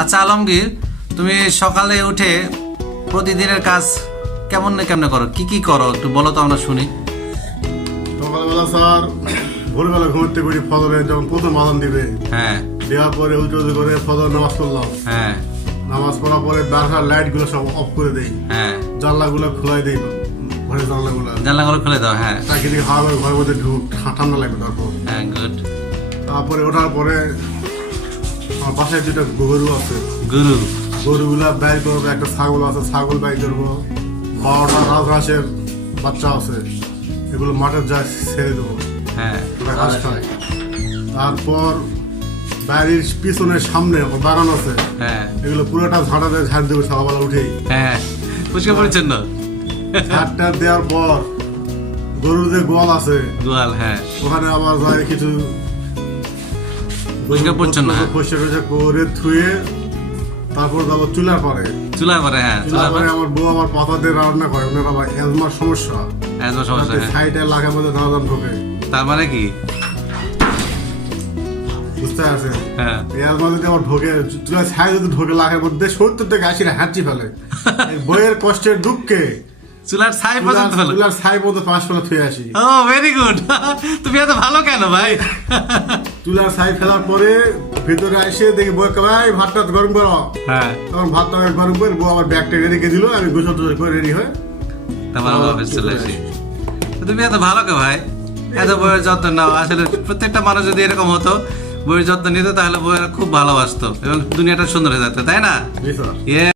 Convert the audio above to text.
আচ্ছা আলমগীর, তুমি সকালে উঠে প্রতিদিনের কাজ কেমনে করো, কি করো একটু বলো তো আমরা শুনি। সকালবেলা স্যার ভোরবেলা ঘুমোতে করি, ফজরে যখন প্রথম আজান দিবে হ্যাঁ দেওয়ার পরে উঁচু করে ফজর নামাজ পড়লাম। হ্যাঁ নামাজ পড়ার পরে বাসার লাইট গুলো সব অফ করে দেই, হ্যাঁ জানলা গুলো খোলাই দেই, ঘরের জানলা গুলো জানলাগুলো খুলে দাও। হ্যাঁ প্রাকৃতিক হাওয়া ঘরের মধ্যে ঠান্ডা লাগবে। হ্যাঁ গুড। তারপরে ওঠার পরে আমার বাসায় দুটা গরু আছে, গুরু। গরুগুলা ব্যয় করবো, একটা ছাগল আছে ছাগল ব্যয় করবো, 12টা রাজহাঁসের বাচ্চা আছে, এগুলো মাঠের যায় ছেড়ে দেবো, হ্যাঁ ওরা ঘাস খায়। তারপর বাড়ির পিছনের সামনে বাগান আছে, হ্যাঁ এগুলো পুরোটা ঝাড় দেবো সকালবেলা উঠেই। হ্যাঁ পরিষ্কার পরিচ্ছন্ন। ঝাড়টা দেওয়ার পর গরুর যে গোয়াল আছে গোয়াল, হ্যাঁ ওখানে আবার যায় কিছু পরিষ্কার পরিচ্ছন্ন, হ্যাঁ। পরিষ্কার করে ধুয়ে তারপর যাবো চুলার পরে। চুলা করে, হ্যাঁ চুলা চুলার করে। পরে আমার বউ আবার পাতা দিয়ে রান্না করে, ওনার আবার অ্যাজমার সমস্যা, একদম সমস্যা, হ্যাঁ। সাইডে লাগার মধ্যে দাঁড়ান ঢোকে, তার মানে কি? বুঝতে আছে হ্যাঁ অ্যাজমা যদি আমার ঢোকে, চুলার ছাই যদি ঢোকে লাগার মধ্যে 70 থেকে 80 হাঁচি ফেলে। এই বইয়ের কষ্টের দুঃখে চুলার ছাই পর্যন্ত হলো। চুলার ছাই মধ্যে 5 ফেলা থুয়ে আসি। ও ভেরি গুড। তুমি এত ভালো কেন ভাই? চুলার ছাই ফেলার পরে ভিতরে এসে দেখি বই ভাই ভাতটা গরম করো, হ্যাঁ তখন ভাতটা গরম করে বউ আবার ব্যাগটা রেডি দিল, আমি গোসল টোসল করে রেডি হয়ে তোমার অফিস চলে আসি। তুমি এত ভালো কে ভাই? এত বইয়ের যত্ন নাও। আসলে প্রত্যেকটা মানুষ যদি এরকম হতো, বইয়ের যত্ন নিত, তাহলে বইয়ের খুব ভালোবাসতো এবং দুনিয়াটা সুন্দর হয়ে যেত, তাই না? জি স্যার। ইয়ে